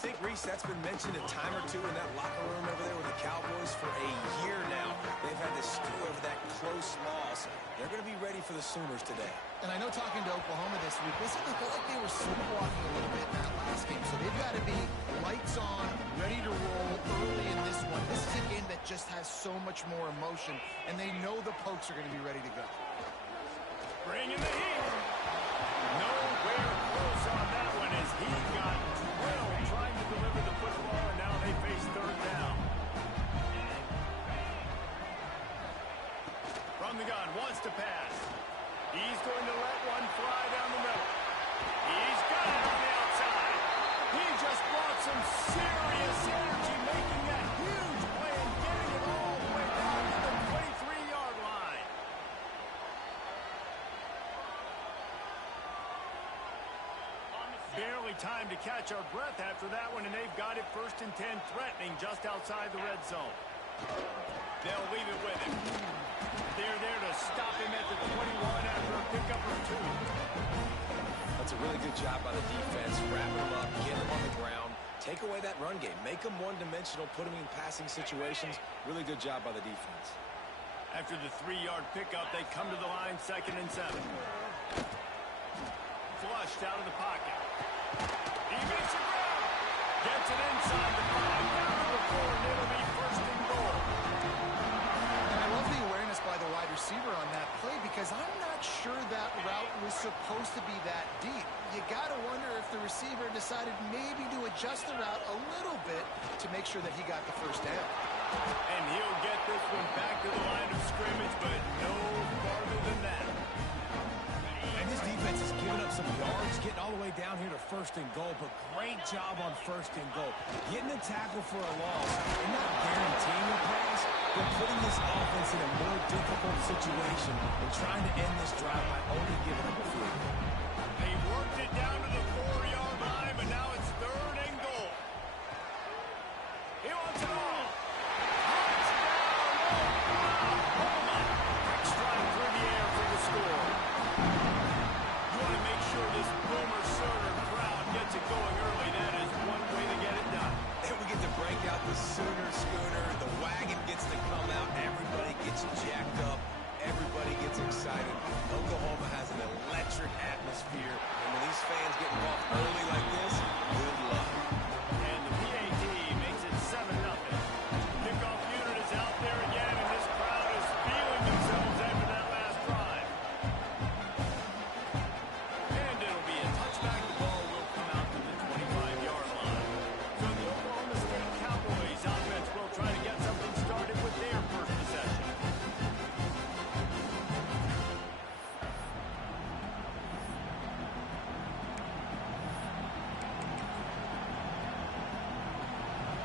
think, Reese, that's been mentioned a time or two in that locker room over there with the Cowboys for a year now. They've had to stew over that close loss. They're going to be ready for the Sooners today. And I know talking to Oklahoma this week, they said they felt like they were sleepwalking a little bit in that last game. So they've got to be lights on, ready to roll early in this one. This is a game that just has so much more emotion, and they know the Pokes are going to be ready to go. Bring in the heat. Nowhere close on that one as he got drilled trying to deliver the football, and now they face third down. From the gun, wants to pass. He's going to let one fly down the middle. He's got it on the outside. He just brought some serious energy, making that huge play and getting it all the way down to the 23-yard line. Barely time to catch our breath after that one, and they've got it 1st and 10, threatening just outside the red zone. They'll leave it with him. They're there to stop him at the 21 after a pickup or two. That's a really good job by the defense, wrapping them up, getting them on the ground, take away that run game, make them one-dimensional, put them in passing situations. Really good job by the defense. After the 3-yard pickup, they come to the line 2nd and 7. Flushed out of the pocket. He makes a grab. Gets it inside the 5, down to the 4, and it'll be 1st and goal. And I love the awareness by the wide receiver on that play because I'm not sure that route was supposed to be that deep. You got to wonder if the receiver decided maybe to adjust the route a little bit to make sure that he got the 1st down. And he'll get this one back to the line of scrimmage, but no farther than that. And this defense has given up some yards, getting all the way down here to 1st and goal, but great job on 1st and goal. Getting a tackle for a loss and not guaranteeing a pass, but putting this offense in a more difficult situation and trying to end this drive by only giving up a few. They worked it down to the 4-yard line, but now it's 3rd and goal. He wants it all. Touchdown, Oklahoma. Quick strike through the air for the score. You want to make sure this Boomer Sooner crowd gets it going early. That is one way to get it done. And we get to break out the Sooner schooner. The wagon gets to come out. Everybody gets jacked up. Everybody gets excited. Oklahoma has an electric atmosphere. And when these fans get involved early like this, good luck. And the PAT makes it 7-0. Kickoff unit is out there again, and this crowd is feeling themselves after that last drive. And it'll be a touchback. The ball will come out to the 25-yard line. So the Oklahoma State Cowboys offense will try to get something started with their first possession.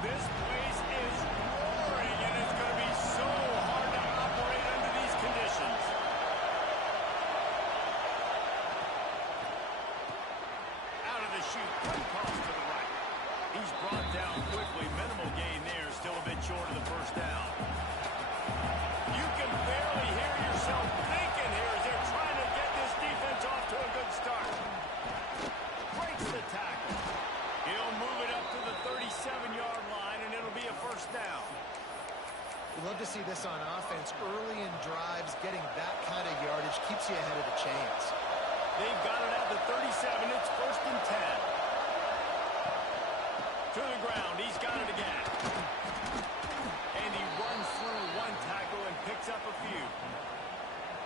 This place is roaring, and it's going to be so hard to operate under these conditions. Out of the chute, quick toss to the right. He's brought down quickly. Minimal gain there, still a bit short of the 1st down. You can barely hear yourself thinking here as they're trying to get this defense off to a good start. Breaks the tackle. He'll move it up to the 37-yard line, and it'll be a 1st down. We love to see this on offense. Early in drives, getting that kind of yardage keeps you ahead of the chains. They've got it at the 37. It's 1st and 10. To the ground. He's got it again. And he runs through one tackle and picks up a few.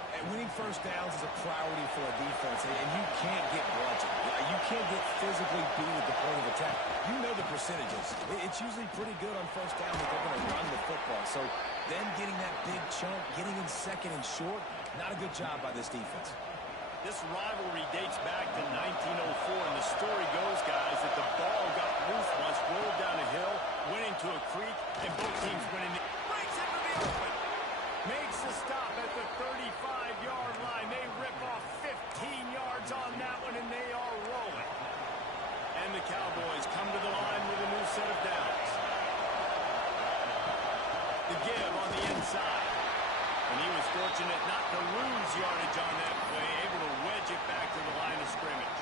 And winning 1st downs is a priority for a defense, and you can't get bludgeoned. You can't get physically beat at the point of attack. You know the percentages. It's usually pretty good on 1st down that they're going to run the football. So then getting that big chunk, getting in 2nd and short, not a good job by this defense. This rivalry dates back to 1904, and the story goes, guys, that the ball got loose once, rolled down a hill, went into a creek, and both teams went in. Breaks into the open. Makes the stop at the 35-yard line. They rip off 15 yards on that one, and they are rolling. And the Cowboys come to the line with a new set of downs. The give on the inside. And he was fortunate not to lose yardage on that play, able to wedge it back to the line of scrimmage.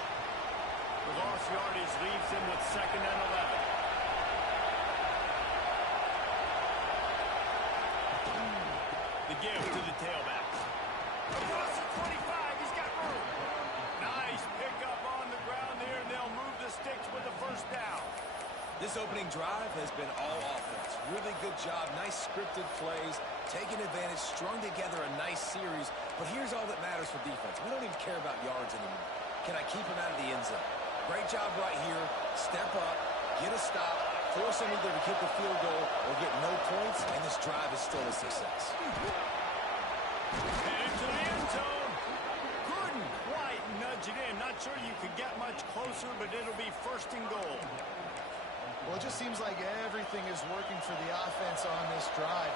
The lost yardage leaves him with 2nd and 11. give to the tailbacks. Across the 25, he's got room. Nice pickup on the ground there, and they'll move the sticks with the first down. This opening drive has been all offense. Really good job, nice scripted plays, taking advantage, strung together a nice series. But here's all that matters for defense. We don't even care about yards anymore. Can I keep him out of the end zone? Great job right here. Step up, get a stop, force him either to kick a field goal or get no points, and this drive is still a success. And into the end zone. Couldn't quite nudge it in. Not sure you could get much closer, but it'll be first and goal. Well, it just seems like everything is working for the offense on this drive.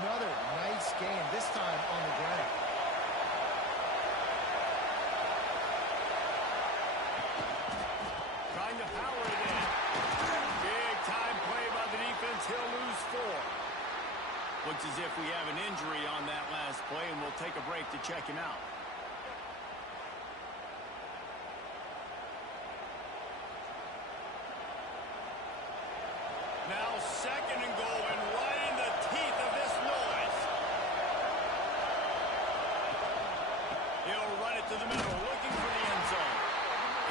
Another nice gain, this time on the ground. Trying to power it in. Big time play by the defense. He'll lose 4. Looks as if we have an injury on that last play, and we'll take a break to check him out. Now second and goal, and right in the teeth of this noise. He'll run it to the middle, looking for the end zone.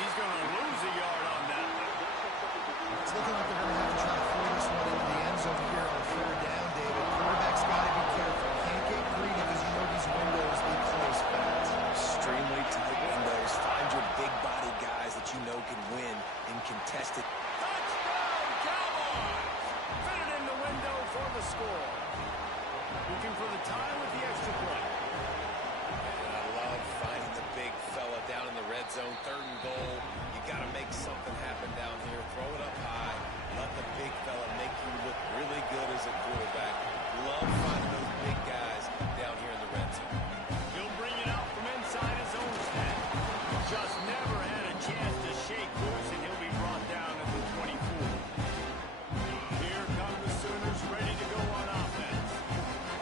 He's going to lose a yard on that one. It's looking like they're going to have to try to throw this one into the end zone here on 3rd down, David. Quarterback's got to be careful. Can't get greedy because you know these windows they close fast. Extremely tight windows. Find your big body guys that you know can win in contested. Touchdown, Cowboys! Fit it in the window for the score. Looking for the time with the extra point. And I love finding the big fella down in the red zone. 3rd and goal. You got to make something happen down here. Throw it up high. Let the big fella make you look really good as a quarterback. Love finding those big guys down here in the red zone. He'll bring it out from inside his own stand. Just never had a chance to shake loose, and he'll be brought down at the 24. Here come the Sooners ready to go on offense.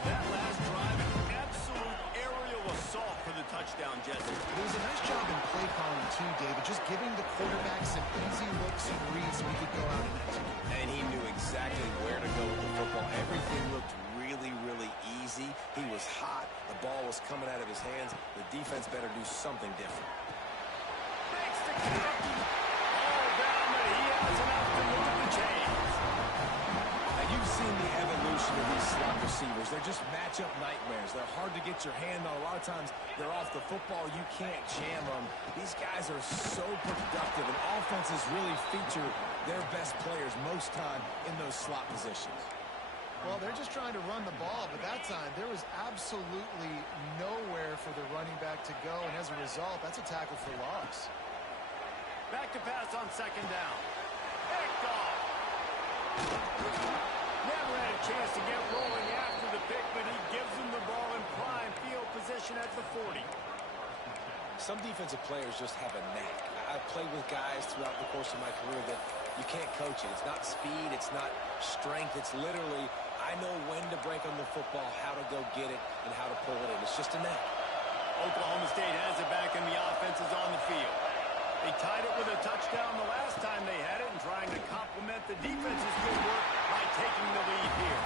That last drive, an absolute aerial assault for the touchdown, Jesse. It was a nice job in play calling too, David. Just giving the quarterback some easy looks and reads so he could go out and execute. And he knew exactly where to go with the football. Everything looked really, really easy. He was hot. The ball was coming out of his hands. The defense better do something different. Makes the catch. All down, but he has enough to move the chains. Now, you've seen the evolution of these slot receivers. They're just matchup nightmares. They're hard to get your hand on. A lot of times, they're off the football. You can't jam them. These guys are so productive, and offenses really feature their best players most time in those slot positions. Well, they're just trying to run the ball, but that time there was absolutely nowhere for the running back to go, and as a result, that's a tackle for loss. Back to pass on 2nd down. Picked off. Never had a chance to get rolling after the pick, but he gives him the ball in prime field position at the 40. Some defensive players just have a knack. I've played with guys throughout the course of my career that you can't coach it. It's not speed, it's not strength. It's literally, I know when to break on the football, how to go get it, and how to pull it in. It's just a knack. Oklahoma State has it back, and the offense is on the field. They tied it with a touchdown the last time they had it, and trying to complement the defense's good work by taking the lead here.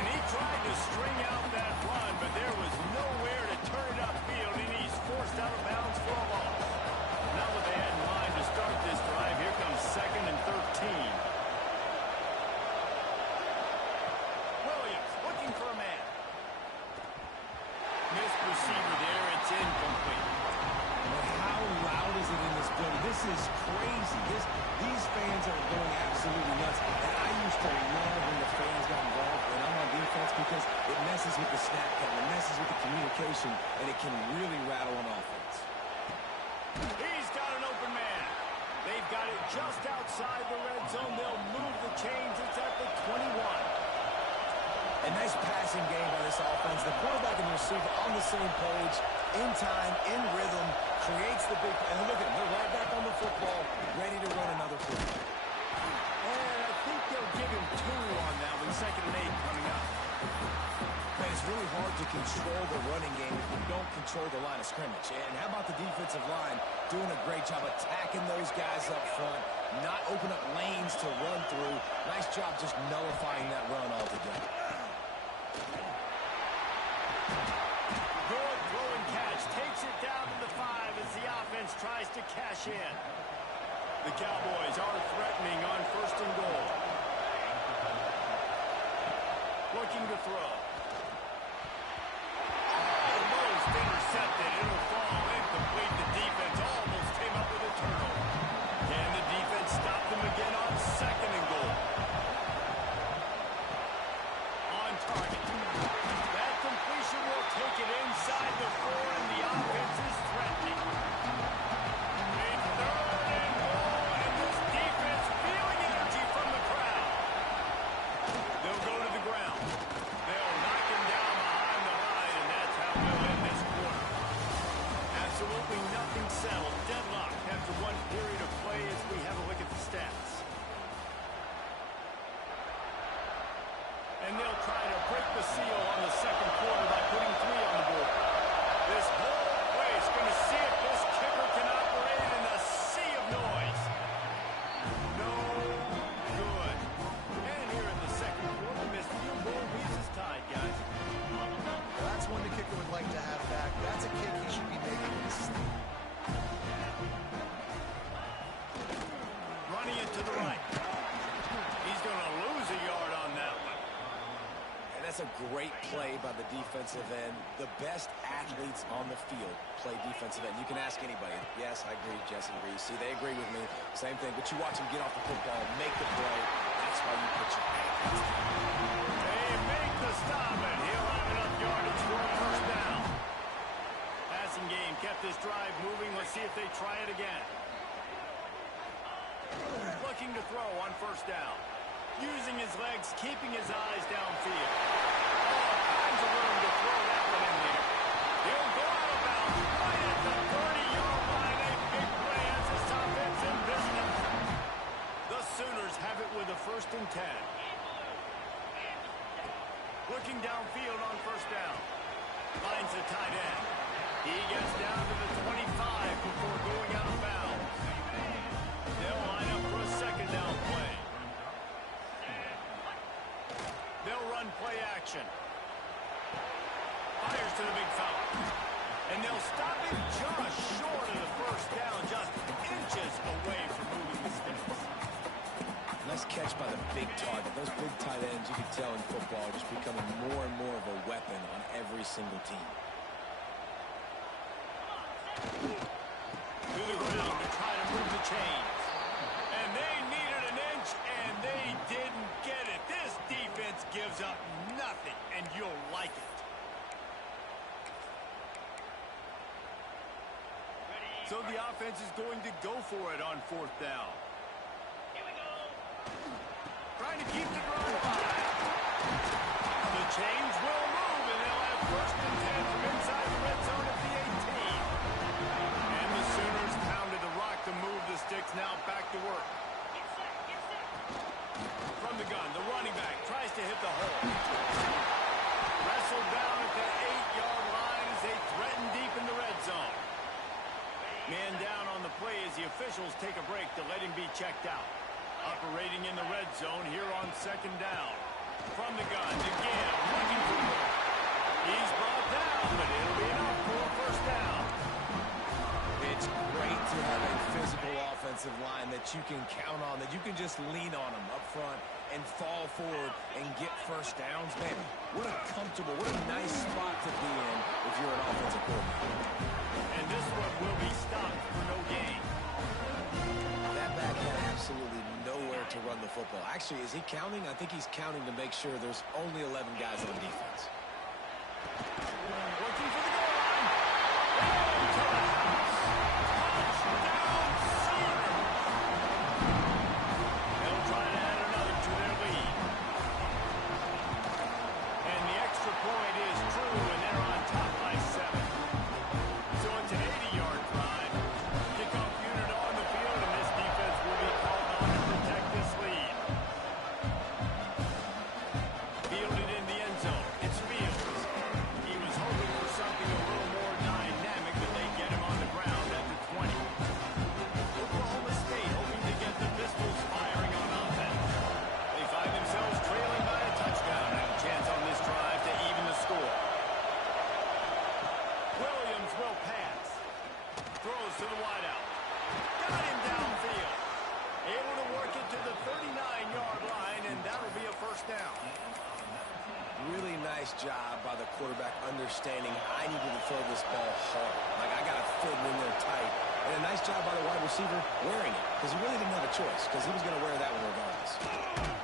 And he tried to string out that run, but there was nowhere to turn it upfield, and he's forced out of bounds for a loss. Not what they had in mind to start this drive. Here comes 2nd and 13. Williams looking for a man. Missed receiver there. It's incomplete. How loud is it in this building? This is crazy. These fans are going absolutely nuts. And I used to love when the fans got involved when I'm on defense because it messes with the snap count, it messes with the communication, and it can really rattle an offense. He's got an open man. They've got it just outside the red zone. They'll move the chains. It's at the 21. A nice passing game by this offense. The quarterback and the receiver on the same page, in time, in rhythm, creates the big... And look at them. They're right back on the football, ready to run another play. And I think they'll give him 2 on that one. 2nd and 8 coming up. Man, it's really hard to control the running game if you don't control the line of scrimmage. And how about the defensive line doing a great job attacking those guys up front, not open up lanes to run through. Nice job just nullifying that run altogether. Good throw and catch. Takes it down to the 5 as the offense tries to cash in. The Cowboys are threatening on 1st and goal. Looking to throw. Almost intercepted. It'll fall incomplete. The defense almost came up with a turnover. Can the defense stop them again on 2nd and goal? On target. That completion will take it inside the 4, and the offense is threatening. A 3rd and goal, and this defense feeling energy from the crowd. They'll go to the ground. They'll knock him down behind the line, and that's how we'll end this quarter. Absolutely nothing settled. Deadlock after one period of play as we have a look at the stats. And they'll try to break the seal on the 2nd quarter by putting 3 on the board. This whole place going to see if this kicker can operate in a sea of noise. No good. And here in the 2nd quarter, missed field goal leaves us tied, guys. That's one the kicker would like to have back. That's a kick he should be making this season. Running it to the right. He's going to lose a yard on that one. And that's a great play by the defensive end. The best athletes on the field play defensive end. You can ask anybody. Yes, I agree, Jesse Reese. See, they agree with me. Same thing. But you watch him get off the football, make the play. That's why you put your hands. They make the stop, and he'll have enough yardage for a 1st down. Passing game kept this drive moving. Let's see if they try it again. Looking to throw on 1st down. Using his legs, keeping his eyes downfield. All kinds of room to throw that one in there. He'll go out of bounds right at the 30-yard line. A big play as this offense in business. The Sooners have it with a 1st and 10. Looking downfield on 1st down. Finds the tight end. He gets down to the 25 before going out of bounds. They'll line up for a 2nd down play. They'll run play action. Fires to the big fella. And they'll stop him just short of the 1st down, just inches away from moving the sticks. Nice catch by the big target. Those big tight ends, you can tell in football, are just becoming more and more of a weapon on every single team. To the ground to try to move the chains. And they needed an inch, and they didn't get it. This defense gives up nothing, and you'll like it. So the offense is going to go for it on 4th down. Here we go. Trying to keep the drive alive. The chains will move, and they'll have 1st and 10 from inside the red zone at the 18. And the Sooners pounded the rock to move the sticks. Now back to work. From the gun, the running back tries to hit the hole. Wrestled down at the 8-yard line as they threaten deep in the red zone. Man down on the play as the officials take a break to let him be checked out. Operating in the red zone here on 2nd down. From the gun, again, looking for more. He's brought down, but it'll be enough for a 1st down. It's great to have a physical offensive line that you can count on, that you can just lean on them up front and fall forward and get 1st downs. Man, what a comfortable, what a nice spot to be in if you're an offensive coordinator. And this one will be stopped for no gain. That back had absolutely nowhere to run the football. Actually, is he counting? I think he's counting to make sure there's only 11 guys on defense. Looking for the goal line. To the house. Touchdown, Sooners. They'll try to add another to their lead. And the extra point is true, and they're on top by 7. So it's an 80-yard drive. Kickoff unit on the field, and this defense will be called on to protect this lead. Fielded in the end zone. It's Fields. He first down. Really nice job by the quarterback understanding I needed to throw this ball hard. Like, I got to fit it in there tight. And a nice job by the wide receiver wearing it, because he really didn't have a choice, because he was going to wear that one regardless.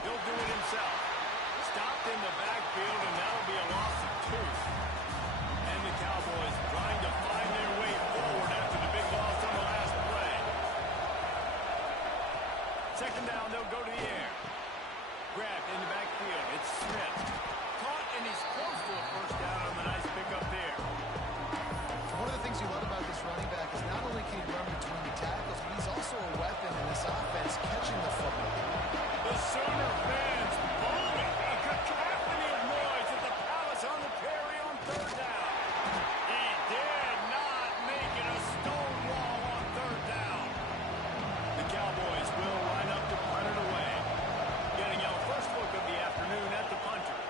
He'll do it himself. Stopped in the backfield, and that'll be a loss of 2. And the Cowboys trying to find their way forward after the big loss on the last play. Second down, they'll go to the air. Grabbed in the backfield. It's Smith. Caught, and he's close to a first down on the nice pickup there. One of the things you love about this running back is not only can he run between the tackles, but he's also a weapon in this offense catching the football. The Sooner fans booming. A cacophony of noise at the Palace on the Prairie on third down. He did not make it a stone wall on third down. The Cowboys will line up to punt it away. Getting our first look of the afternoon at the punter.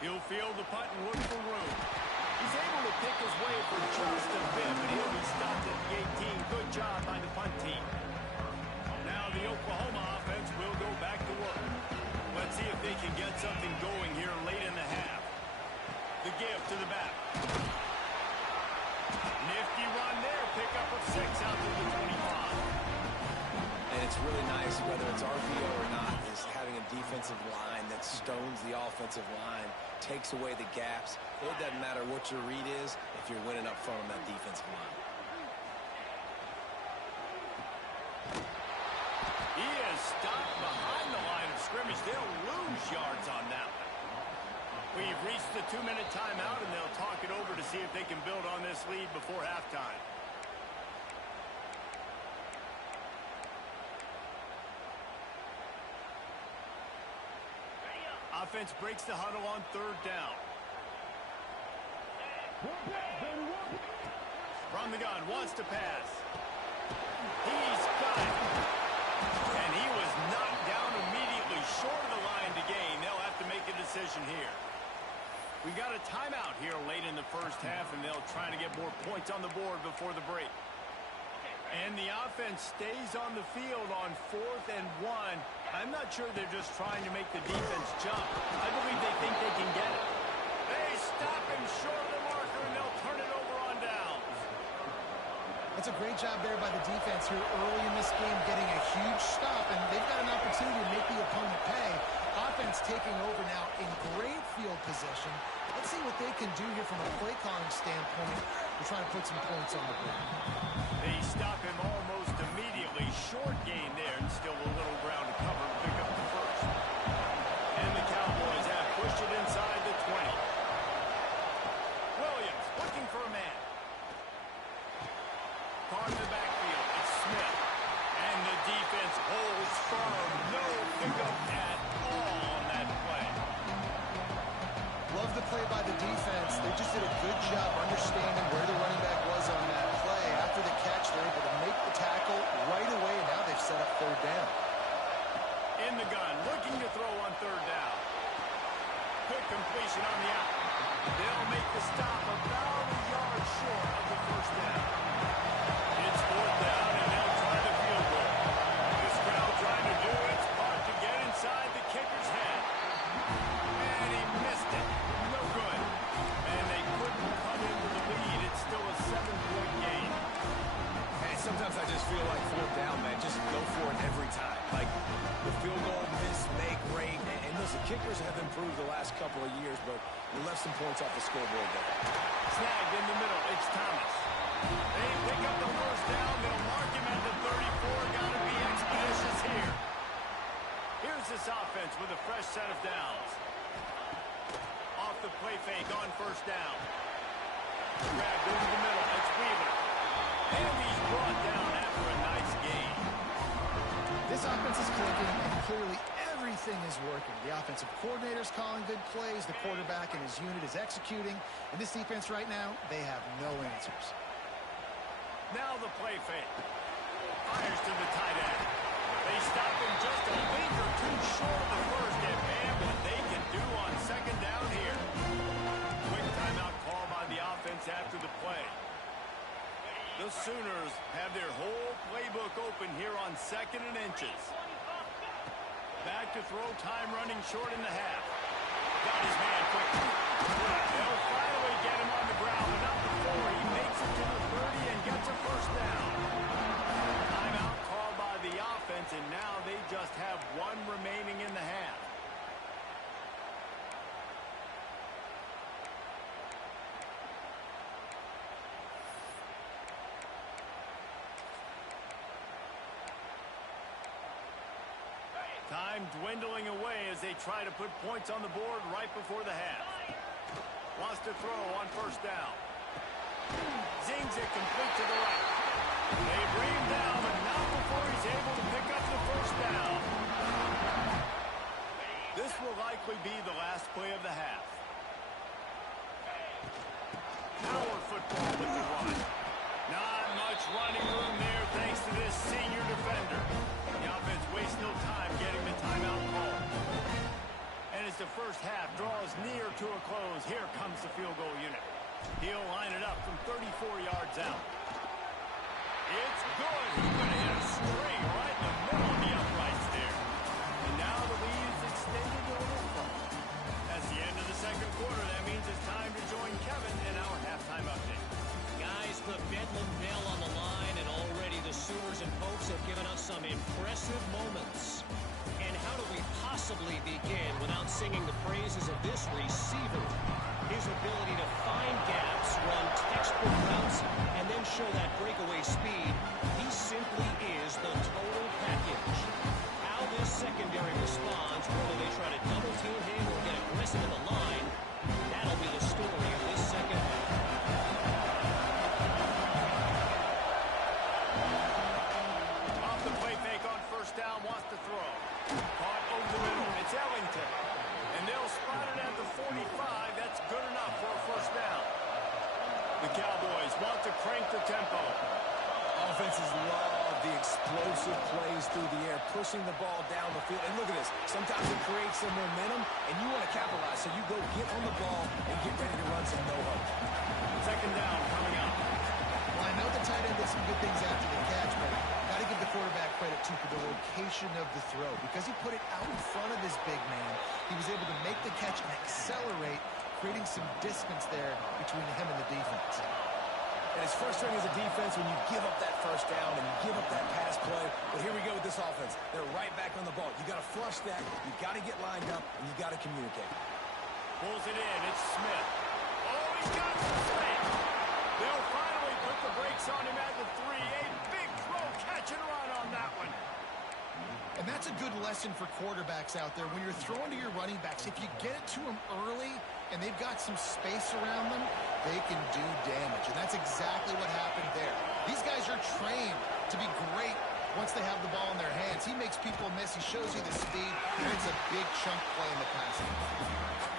He'll field the punt and look for room. He's able to pick his way for just a bit, but he'll be stopped at the 18. Good job by the punt team. Now the Oklahoma offense will go back to work. Let's see if they can get something going here late in the half. The give to the back. Nifty run there. Pickup of 6 out to the 25. And it's really nice, whether it's RPO or not, is having a defensive line that stones the offensive line, takes away the gaps. It doesn't matter what your read is if you're winning up front on that defensive line. He is stopped behind the line of scrimmage. They'll lose yards on that one. We've reached the 2-minute timeout, and they'll talk it over to see if they can build on this lead before halftime. Offense breaks the huddle on third down. From the gun, wants to pass. He's got it. And he was knocked down immediately short of the line to gain. They'll have to make a decision here. We got a timeout here late in the first half, and they'll try to get more points on the board before the break. And the offense stays on the field on 4th and 1. I'm not sure they're just trying to make the defense jump. I believe they think they can get it. They stop him short of the marker, and they'll turn it over on downs. That's a great job there by the defense here early in this game, getting a huge stop, and they've got an opportunity to make the opponent pay. Offense taking over now in great field position. Let's see what they can do here from a play calling standpoint. They're trying to put some points on the board. They stop him almost immediately. Short gain there, and still a little ground to cover to pick up the first. And the Cowboys have pushed it inside the 20. Williams looking for a man. Card in the backfield. It's Smith. And the defense holds firm. No pickup at all on that play. Love the play by the defense. They just did a good job understanding where the running back was on that play. After the catch, they're able to make the tackle right away, and now they've set up third down. In the gun, looking to throw on third down. Quick completion on the out. They'll make the stop about a yard short of the first down. It's 4th down, and they'll try the field goal. This crowd trying to do its part to get inside the kicker's head. And he missed it. No good. And they couldn't cut into the lead. It's still a 7-point game. And sometimes I just feel like 4th down, man, just go for it every time. Like, the field goal, miss, make, rate. And listen, kickers have improved the last couple of years, but we left some points off the scoreboard there. Snagged in the middle. It's Thomas. They pick up the first down. They'll mark him at the 34. Got to be expeditious here. Here's this offense with a fresh set of downs. Off the play fake on first down. Grabbed into the middle. It's Wheeler. And he's brought down after a nice gain. This offense is clicking, and clearly everything is working. The offensive coordinator's calling good plays. The quarterback and his unit is executing. And this defense right now, they have no answers. Now the play fake. Fires to the tight end. They stop him just a link or two short of the first, and man, what they can do on second down here. Quick timeout call by the offense after the play. The Sooners have their whole playbook open here on 2nd and inches. Back to throw, time running short in the half. Got his man quickly. They'll finally get him on the ground, but not before he makes it to the 30 and gets a first down. Timeout called by the offense, and now they just have one remaining in the half. Time dwindling away as they try to put points on the board right before the half. Wants to throw on first down. Zings it complete to the right. They bring him down, but not before he's able to pick up the first down. This will likely be the last play of the half. Power football with the run. Not much running room there thanks to this senior defender. The offense wastes no time getting the timeout call. And as the first half draws near to a close, here comes the field goal unit. He'll line it up from 34 yards out. It's good. He's going to hit a string right in the middle of the uprights there. And now the lead is extended to a little. That's the end of the second quarter. That means it's time to join Kevin in our halftime update. Guys, the Bedlam Bell on the line, and already the Sooners and Pokes have given us some impressive moments. And how do we possibly begin without singing the praises of this receiver? His ability to find gaps, run textbook routes, and then show that breakaway speed. He simply is the total package. How this secondary responds, whether they try to double team him or get aggressive in the line, that'll be the story of this second half. Off the play fake on first down, wants to throw. Caught over the middle. It's Ellington. And they'll spot it at the 45. That's good enough for a first down. The Cowboys want to crank the tempo. Offenses love the explosive plays through the air, pushing the ball down the field. And look at this. Sometimes it creates some momentum, and you want to capitalize. So you go get on the ball and get ready to run some no-huddle. Second down coming up. Well, I know the tight end did some good things after the catch, but got to give the quarterback credit, too, for the location of the throw. Because he put it out in front of his big man, he was able to make the catch and accelerate, creating some distance there between him and the defense. And it's frustrating as a defense when you give up that first down and you give up that pass play. But here we go with this offense. They're right back on the ball. You got to flush that. You got to get lined up, and you got to communicate. Pulls it in. It's Smith. Oh, he's got some space. They'll finally put the brakes on him at the 3. A big throw, catch and run on that one. And that's a good lesson for quarterbacks out there. When you're throwing to your running backs, if you get it to them early and they've got some space around them, they can do damage. And that's exactly what happened there. These guys are trained to be great once they have the ball in their hands. He makes people miss. He shows you the speed. And it's a big chunk play in the passing.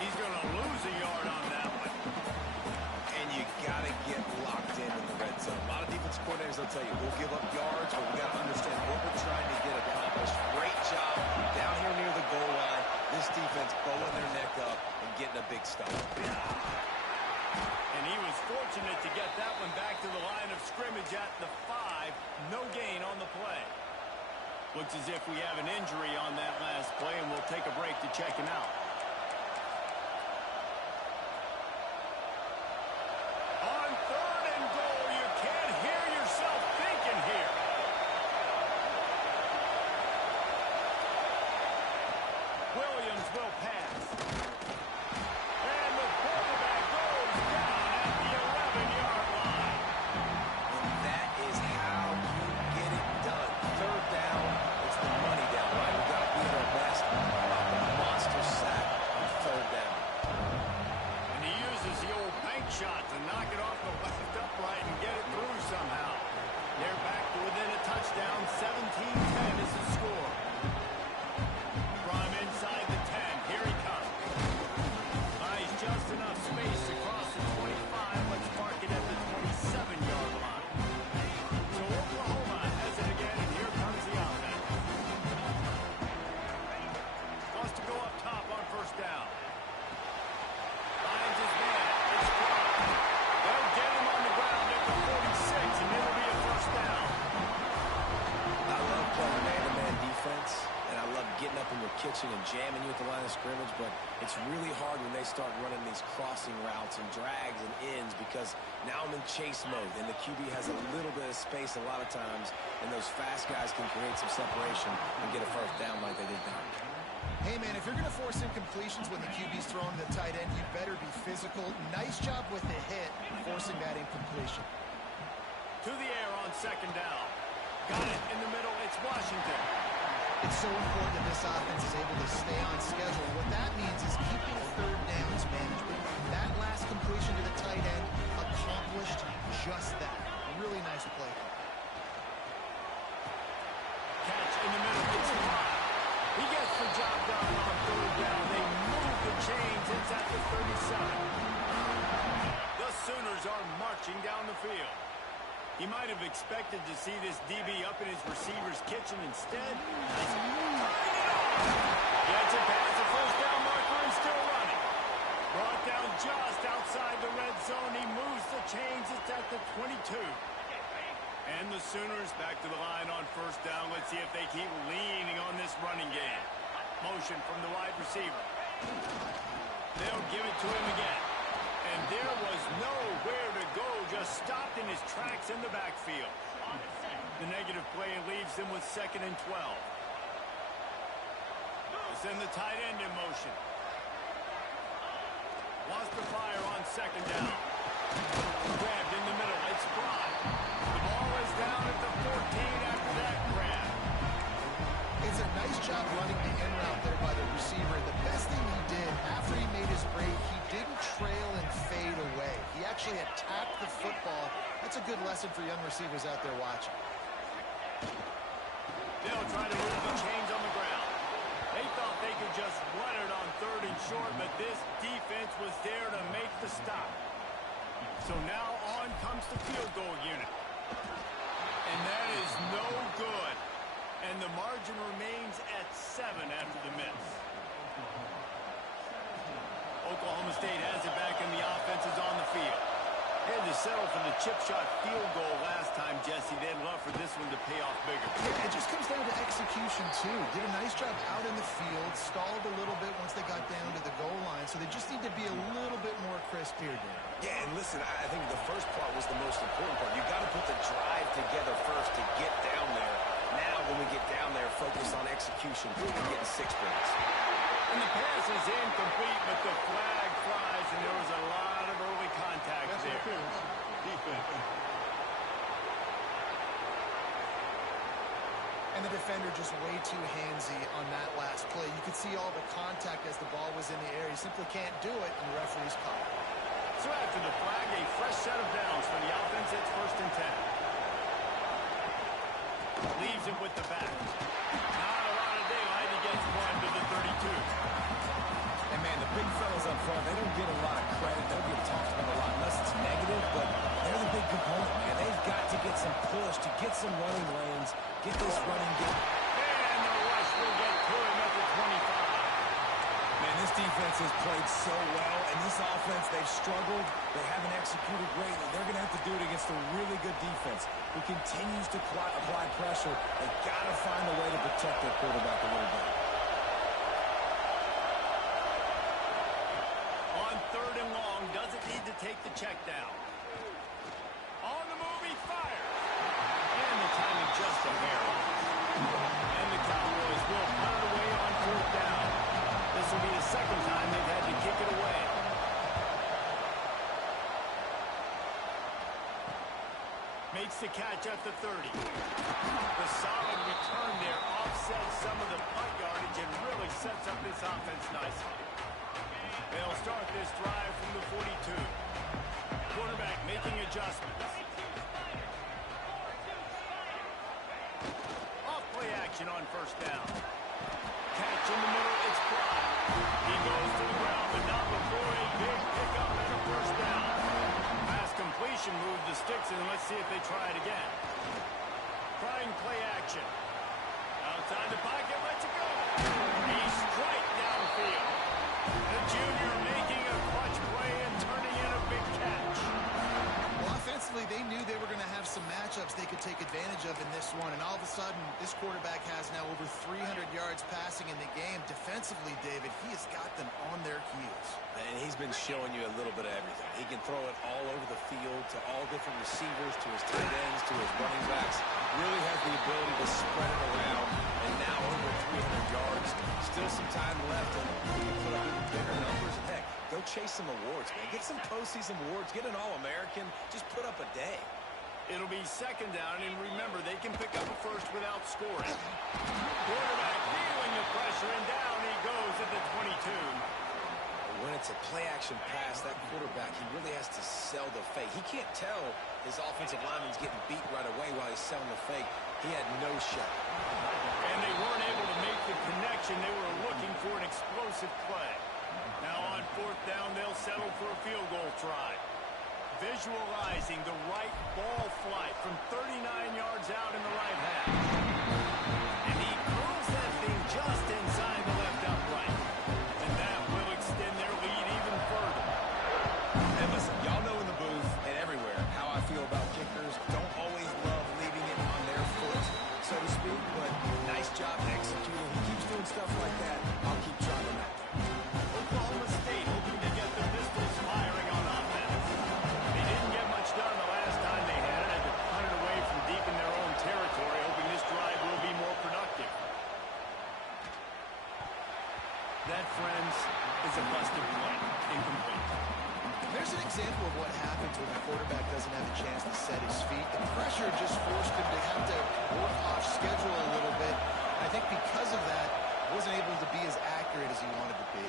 He's going to lose a yard on that one. And you got to get locked in the red zone. A lot of defensive coordinators will tell you, we'll give up yards, but we got to understand what we're trying to get accomplished. Great job down here near the goal line. This defense bowing their neck up and getting a big stop. And he was fortunate to get that one back to the line of scrimmage at the 5. No gain on the play. Looks as if we have an injury on that last play, and we'll take a break to check him out. On 3rd and goal, you can't hear yourself thinking here. Williams will pass. And the quarterback goes down at the 11-yard line. And that is how you get it done. 3rd down, it's the money down, right? We got to be at our best. A monster sack on 3rd down. And he uses the old bank shot to knock it off the left upright and get it through somehow. They're back to within a touchdown. 17-10 is the score. From inside the 10, here he comes. when they're kitching and jamming you at the line of scrimmage, but it's really hard when they start running these crossing routes and drags and ends because now I'm in chase mode, and the QB has a little bit of space a lot of times, and those fast guys can create some separation and get a first down like they did there. Hey, man, if you're going to force incompletions when the QB's throwing to the tight end, you better be physical. Nice job with the hit, forcing that incompletion. To the air on second down. Got it in the middle. It's Washington. It's so important that this offense is able to stay on schedule. What that means is keeping third downs management. That last completion to the tight end accomplished just that. Really nice play. Catch in the middle. It's Lott. He gets the job done on third down. They move the chains. It's at the 37. The Sooners are marching down the field. He might have expected to see this DB up in his receiver's kitchen instead. Gets it past the first down marker and still running. Brought down just outside the red zone. He moves the chains. It's at the 22. And the Sooners back to the line on first down. Let's see if they keep leaning on this running game. Motion from the wide receiver. They'll give it to him again. And there was nowhere to go, just stopped in his tracks in the backfield. The negative play leaves him with 2nd and 12. Send the tight end in motion. Wants to fire on second down. Grabbed in the middle. It's Fry. The ball is down at the 14 after that grab. It's a nice job running the in route there by the receiver. The best thing he did after he made his break, he didn't trail and fade away. He actually attacked the football. That's a good lesson for young receivers out there watching. They'll try to move the chains on the ground. They thought they could just run it on 3rd and short, but this defense was there to make the stop. So now on comes the field goal unit. And that is no good. And the margin remains at 7 after the miss. Oklahoma State has it back, and the offense is on the field. They had to settle for the chip shot field goal last time, Jesse. They'd love for this one to pay off bigger. Yeah, it just comes down to execution, too. Did a nice job out in the field, stalled a little bit once they got down to the goal line, so they just need to be a little bit more crisp here, Dan. Yeah, and listen, I think the first part was the most important part. You got to put the drive together first to get down there. Now, when we get down there, focus on execution and getting 6 points. And the pass is incomplete, but the flag flies, and there was a lot of early contact there. Defense. And the defender just way too handsy on that last play. You could see all the contact as the ball was in the air. He simply can't do it, and the referee's caught it. So after the flag, a fresh set of downs for the offense. It's 1st and 10. Leaves it with the back. Not a lot of daylight. He gets one to the 32. And, man, the big fellas up front, they don't get a lot of credit. They don't get talked about a lot unless it's negative, but they're the big component, man. They've got to get some push, to get some running lanes, get this running game. And the rush will get to him at the 25. Man, this defense has played so well, and this offense, they've struggled. They haven't executed greatly. They're going to have to do it against a really good defense who continues to apply pressure. They've got to find a way to protect their quarterback a little bit. On 3rd and long, doesn't need to take the check down. On the move, he fires. And the timing just a hair off. And the Cowboys will punt it away on 4th down. This will be the 2nd time they've had to kick it away. Makes the catch at the 30. The solid return there offsets some of the punt yardage and really sets up this offense nicely. They'll start this drive from the 42. Quarterback making adjustments. Off play action on 1st down. Catch in the middle, it's Fry. He goes to the ground, but not before a big pickup and a 1st down. Pass completion moved the sticks, and let's see if they try it again. Trying play action. Outside the pocket, lets it go. He's straight downfield. The junior making a clutch play and turning in a big catch. Well, offensively, they knew they were going to have some matchups they could take advantage of in this one, and all of a sudden, this quarterback has now over 300 yards passing. passing in the game. Defensively, David, he has got them on their heels. And he's been showing you a little bit of everything. He can throw it all over the field to all different receivers, to his tight ends, to his running backs. Really has the ability to spread it around. And now over 300 yards. Still some time left, and he can put up even bigger numbers. And heck, go chase some awards, man. Get some postseason awards. Get an All-American. Just put up a day. It'll be second down, and remember, they can pick up a first without scoring. Quarterback feeling the pressure, and down he goes at the 22. When it's a play-action pass, that quarterback, he really has to sell the fake. He can't tell his offensive lineman's getting beat right away while he's selling the fake. He had no shot. And they weren't able to make the connection. They were looking for an explosive play. Now on fourth down, they'll settle for a field goal try. Visualizing the right ball flight from 39 yards out in the right half. And he curls that thing just inside the left upright. And that will extend their lead even further. And listen, y'all know in the booth and everywhere how I feel about kickers. Don't always love leaving it on their foot, so to speak, but nice job executing. He keeps doing stuff like that. I'll keep trying him out. Oklahoma State hoping to get the pistols firing on offense. They didn't get much done the last time they had it. Had to punt it away from deep in their own territory, hoping this drive will be more productive. That, friends, is a busted play. Incomplete. There's an example of what happens when the quarterback doesn't have a chance to set his feet. The pressure just forced him to have to work off schedule a little bit. I think because of that, wasn't able to be as accurate as he wanted to be.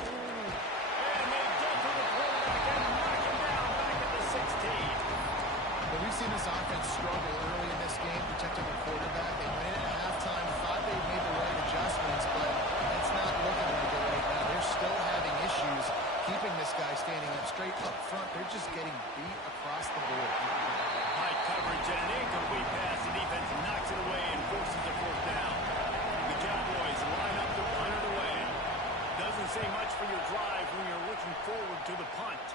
And they get to the quarterback and knock him down back at the 16. But we've seen this offense struggle early in this game, protecting the quarterback. They went in at halftime, thought they made the right adjustments, but it's not looking like it right now. They're still having issues keeping this guy standing up straight up front. They're just getting beat across the board. High coverage and an incomplete pass. The defense knocks it away and forces the fourth down. The Cowboys line up to punt it away. Doesn't say much for your drive when you're looking forward to the punt.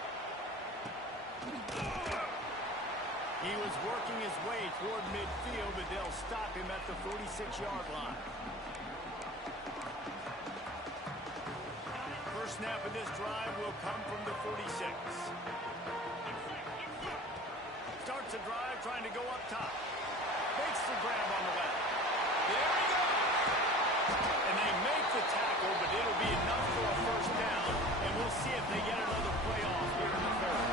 He was working his way toward midfield, but they'll stop him at the 46-yard line. First snap of this drive will come from the 46. Starts a drive trying to go up top. Makes the grab on the left. There he goes! And they make the tackle, but it'll be enough for a first down. And we'll see if they get another play off here in the third.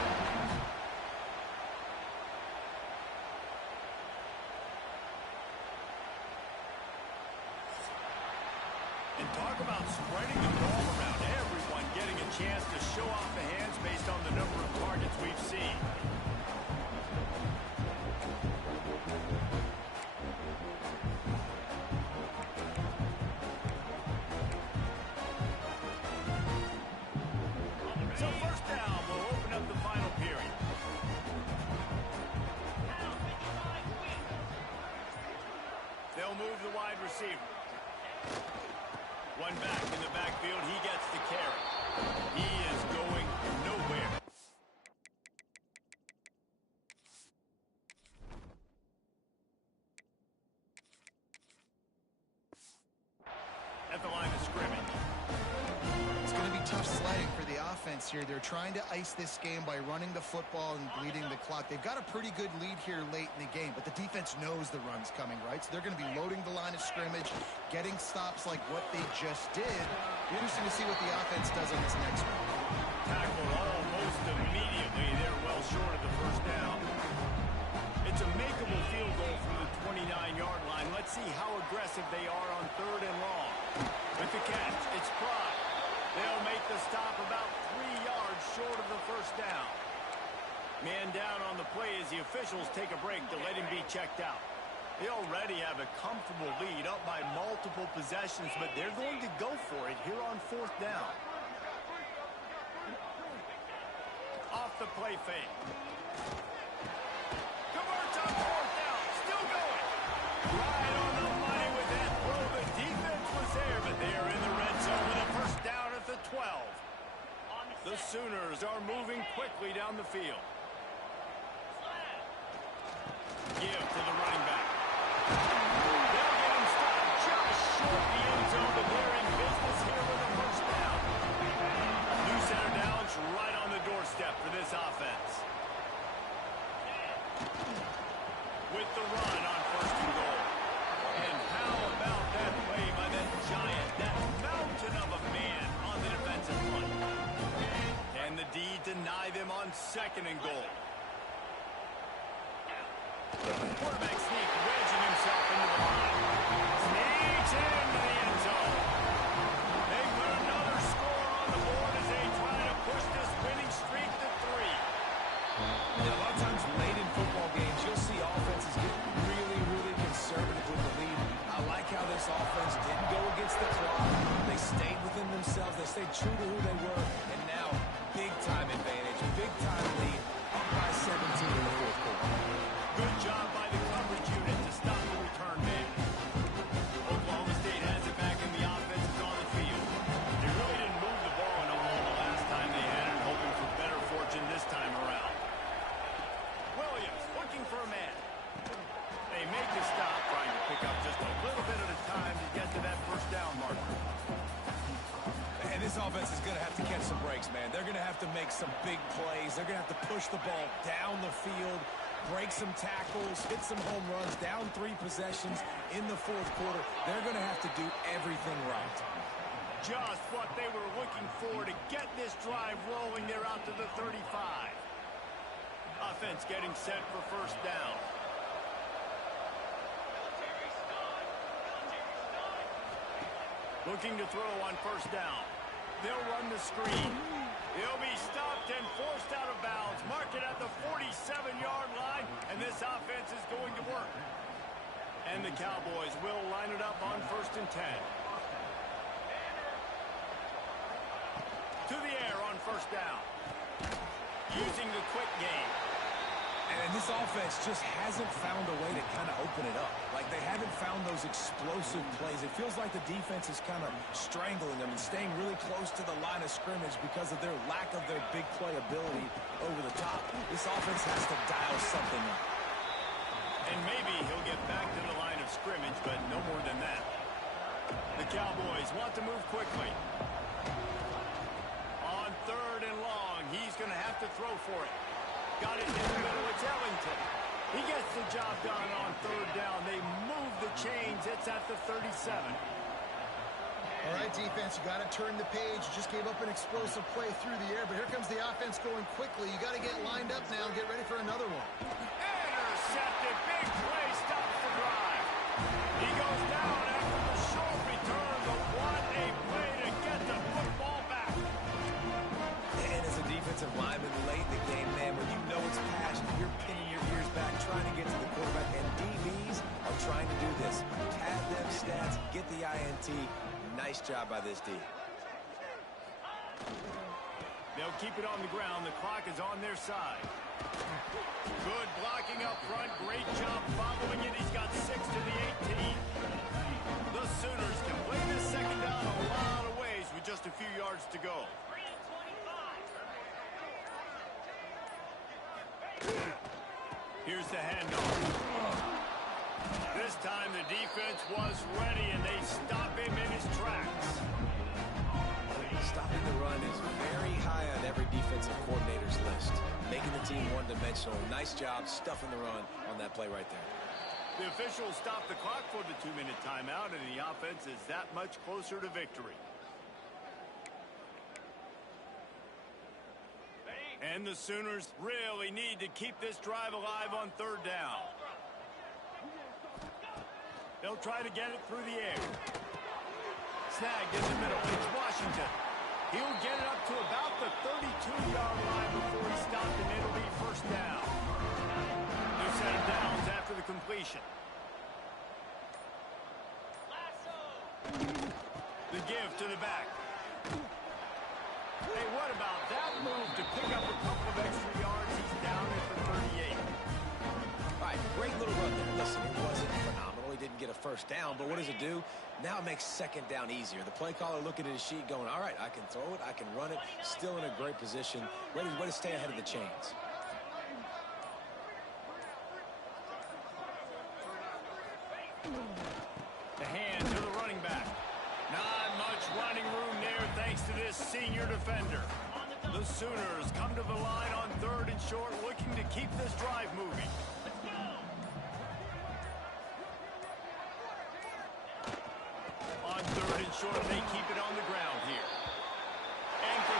And talk about spreading the ball around. Everyone getting a chance to show off the hands based on the number of targets we've seen. So first down will open up the final period. They'll move the wide receiver. One back in the backfield. He gets the carry. He is going nowhere. At the line of scrimmage. It's going to be tough sledding for the offense here. They're trying to ice this game by running the football and bleeding the clock. They've got a pretty good lead here late in the game, but the defense knows the run's coming, right? So they're going to be loading the line of scrimmage, getting stops like what they just did. Interesting to see what the offense does on this next one. Tackled almost immediately. They're well short of the first down. It's a makeable field goal from the 29-yard line. Let's see how aggressive they are on third and long. With the catch, it's Pride. They'll make the stop about 3 yards short of the first down. Man down on the play as the officials take a break to let him be checked out. They already have a comfortable lead up by multiple possessions, but they're going to go for it here on fourth down. Off the play fake. Converts on fourth down. Still going. Right on the money with that throw. The defense was there, but they are in the red zone with a first down at the 12. The Sooners are moving quickly down the field. Give to the running back. They'll get him stopped just short the end zone, but they're in business here with a first down. New center downs right on the doorstep for this offense. With the run on first and goal. And how about that play by that giant, that mountain of a man on the defensive front? Can the D deny them on second and goal? Quarterback sneak, wedging himself into the line. Sneaks into the end zone. They put another score on the board as they try to push this winning streak to 3. A lot of times late in football games, you'll see offenses get really, really conservative with the lead. I like how this offense didn't go against the clock. They stayed within themselves. They stayed true to who they were. And now, big-time advantage, big-time lead, up by 17 in the fourth quarter. Good job by the coverage unit to stop the return man. Oklahoma State has it back in the offense is on the field. They really didn't move the ball in Oklahoma the last time they had it, hoping for better fortune this time around. Williams looking for a man. They make the stop, trying to pick up just a little bit at a time to get to that first down marker. And this offense is going to have to catch some breaks, man. They're going to have to make some big plays. They're going to have to push the ball down the field, break some tackles, hit some home runs, down 3 possessions in the fourth quarter. They're going to have to do everything right. Just what they were looking for to get this drive rolling. They're out to the 35. Offense getting set for first down. Looking to throw on first down. They'll run the screen. He'll be stopped and forced out of bounds. Mark it at the 47-yard line, and this offense is going to work. And the Cowboys will line it up on first and 10. To the air on first down. Using the quick game. And this offense just hasn't found a way to kind of open it up. Like, they haven't found those explosive plays. It feels like the defense is kind of strangling them and staying really close to the line of scrimmage because of their lack of their big play ability over the top. This offense has to dial something up. And maybe he'll get back to the line of scrimmage, but no more than that. The Cowboys want to move quickly. On third and long, he's going to have to throw for it. Got it in the middle. It's Ellington. He gets the job done on third down. They move the chains. It's at the 37. All right, defense, you got to turn the page. You just gave up an explosive play through the air, but here comes the offense going quickly. You got to get lined up now and get ready for another one. Intercepted. Big play. Stops the drive. He goes down after the short return, but what a play to get the football back. And as a defensive lineman late in the game, man, when you know it's passion, you're pinning your ears back, trying to get to the quarterback, and DBs are trying to do this. Pad them stats, get the INT. Nice job by this D. They'll keep it on the ground. The clock is on their side. Good blocking up front. Great job following it. He's got 6 to the 18. The Sooners can play this second down a lot of ways with just a few yards to go. Here's the handoff. This time the defense was ready, and they stop him in his tracks. Stopping the run is very high on every defensive coordinator's list. Making the team one-dimensional. Nice job stuffing the run on that play right there. The officials stopped the clock for the 2-minute timeout, and the offense is that much closer to victory. And the Sooners really need to keep this drive alive on third down. They'll try to get it through the air. Snagged in the middle. It's Washington. He'll get it up to about the 32-yard line before he's stopped, and it'll be first down. New set of downs after the completion. The give to the back. Hey, what about that move to pick up a couple of extra yards? He's down at the 38. All right, great little run there. Listen, it wasn't phenomenal. He didn't get a first down, but what does it do? Now it makes second down easier. The play caller looking at his sheet going, all right, I can throw it, I can run it, still in a great position. Way to stay ahead of the chains. The hand to the running back. finding room there thanks to this senior defender. The Sooners come to the line on 3rd and short, looking to keep this drive moving. On 3rd and short, they keep it on the ground here. And for